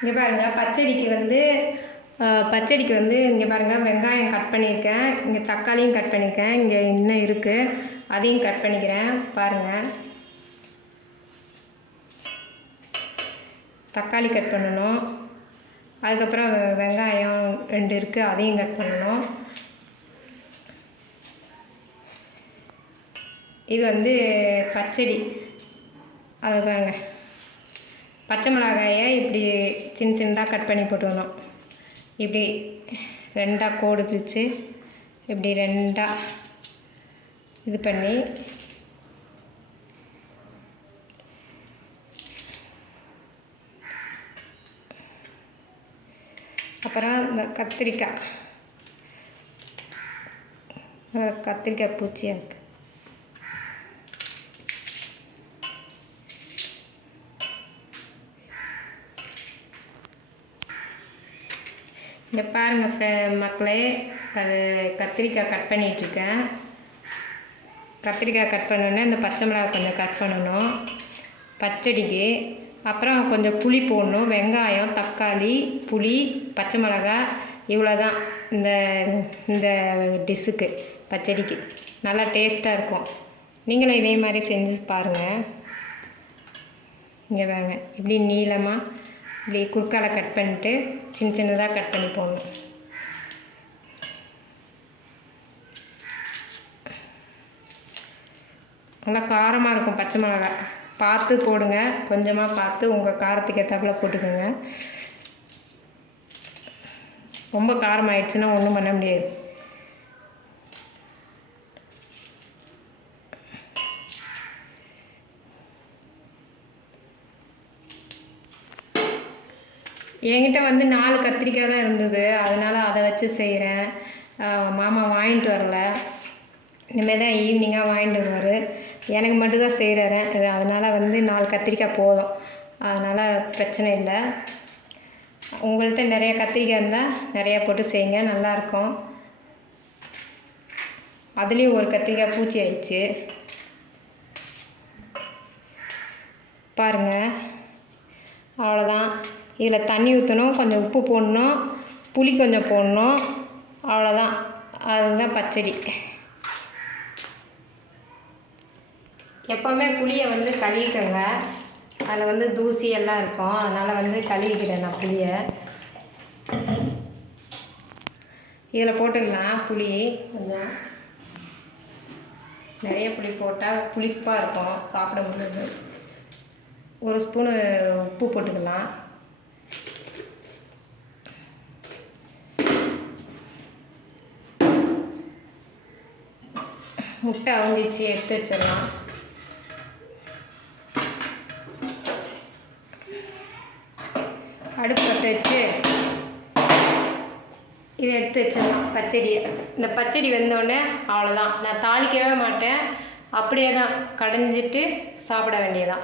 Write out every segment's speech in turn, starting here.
இங்கே பாருங்கள் பச்சடிக்கு வந்து பச்சடிக்கு வந்து இங்கே பாருங்கள் வெங்காயம் கட் பண்ணியிருக்கேன். இங்கே தக்காளியும் கட் பண்ணியிருக்கேன். இங்கே இன்னும் இருக்குது அதையும் கட் பண்ணிக்கிறேன். பாருங்கள் தக்காளி கட் பண்ணணும். அதுக்கப்புறம் வெங்காயம் ரெண்டு இருக்குது அதையும் கட் பண்ணணும். இது வந்து பச்சடி. அது பாருங்கள் பச்சை மிளகாயை இப்படி சின்ன சின்னதாக கட் பண்ணி போட்டுக்கணும். இப்படி ரெண்டாக கோடு கிழிச்சு இப்படி ரெண்டாக இது பண்ணி அப்புறம் இந்த கத்திரிக்காய். கத்திரிக்காய் பூச்சியாக இருக்குது இந்த பாருங்கள் ஃப்ரெ- மக்களே அது கத்திரிக்காய் கட் பண்ணிகிட்ருக்கேன் கத்திரிக்காய் கட் பண்ணோன்னே இந்த பச்சை மிளகாய் கொஞ்சம் கட் பண்ணணும். பச்சடிக்கு. அப்புறம் கொஞ்சம் புளி போடணும். வெங்காயம் தக்காளி புளி பச்சை மிளகாய் இவ்வளோ தான் இந்த இந்த டிஷ்ஷுக்கு பச்சடிக்கு. நல்லா டேஸ்ட்டாக இருக்கும். நீங்களும் இதே மாதிரி செஞ்சு பாருங்கள் இங்கே பாருங்கள் இப்படி நீளமாக இப்படி குறுக்கால கட் பண்ணிட்டு சின்ன சின்னதாக கட் பண்ணி போடணும். நல்லா காரமாக இருக்கும் பச்சை மிளகாய் பார்த்து போடுங்க. கொஞ்சமாக பார்த்து உங்கள் காரத்துக்கு ஏற்றாப்புல போட்டுக்கோங்க. ரொம்ப காரம் ஆயிடுச்சுன்னா ஒன்றும் பண்ண முடியாது. என்கிட்ட வந்து நாலு கத்திரிக்காய் தான் இருந்தது. அதனால் அதை வச்சு செய்கிறேன் மாமா வாங்கிட்டு வரல. இனிமேல் தான் ஈவினிங்காக வாங்கிட்டு வருவார். எனக்கு மட்டும்தான் செய்கிறாரு அதனால் வந்து நாலு கத்திரிக்காய் போதும். அதனால் பிரச்சனை இல்லை. உங்கள்கிட்ட நிறைய கத்திரிக்காய் இருந்தால் நிறையா போட்டு செய்யுங்க. நல்லாயிருக்கும் அதுலேயும் ஒரு கத்திரிக்காய் பூச்சி ஆயிடுச்சு. பாருங்கள் அவ்வளோதான் இதில் தண்ணி ஊற்றணும் கொஞ்சம் உப்பு போடணும் புளி கொஞ்சம் போடணும் அவ்வளோதான். அதுதான் பச்சடி. எப்போவுமே புளியை வந்து கழுவிக்கோங்க. அதில் வந்து தூசி எல்லாம் இருக்கும். அதனால் வந்து கழுவிக்கிறேன் நான் புளியை. இதில் போட்டுக்கலாம் புளி. கொஞ்சம். நிறைய புளி போட்டால் புளிப்பாக இருக்கும் சாப்பிட முடியாது ஒரு ஸ்பூனு உப்பு போட்டுக்கலாம். முட்டை அவுந்திச்சு எடுத்து வச்சிடலாம். அடுப்பு பற்ற வச்சு இதை எடுத்து வச்சிடலாம். பச்சடியை இந்த பச்சடி வெந்தோடனே அவ்வளோதான் நான் தாளிக்கவே மாட்டேன். அப்படியே தான் கடைஞ்சிட்டு சாப்பிட வேண்டியதான்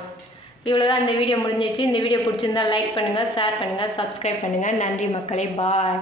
இவ்வளோ தான் இந்த வீடியோ முடிஞ்சிச்சு இந்த வீடியோ பிடிச்சிருந்தா லைக் பண்ணுங்கள் ஷேர் பண்ணுங்கள் சப்ஸ்கிரைப் பண்ணுங்கள் நன்றி மக்களே. பாய்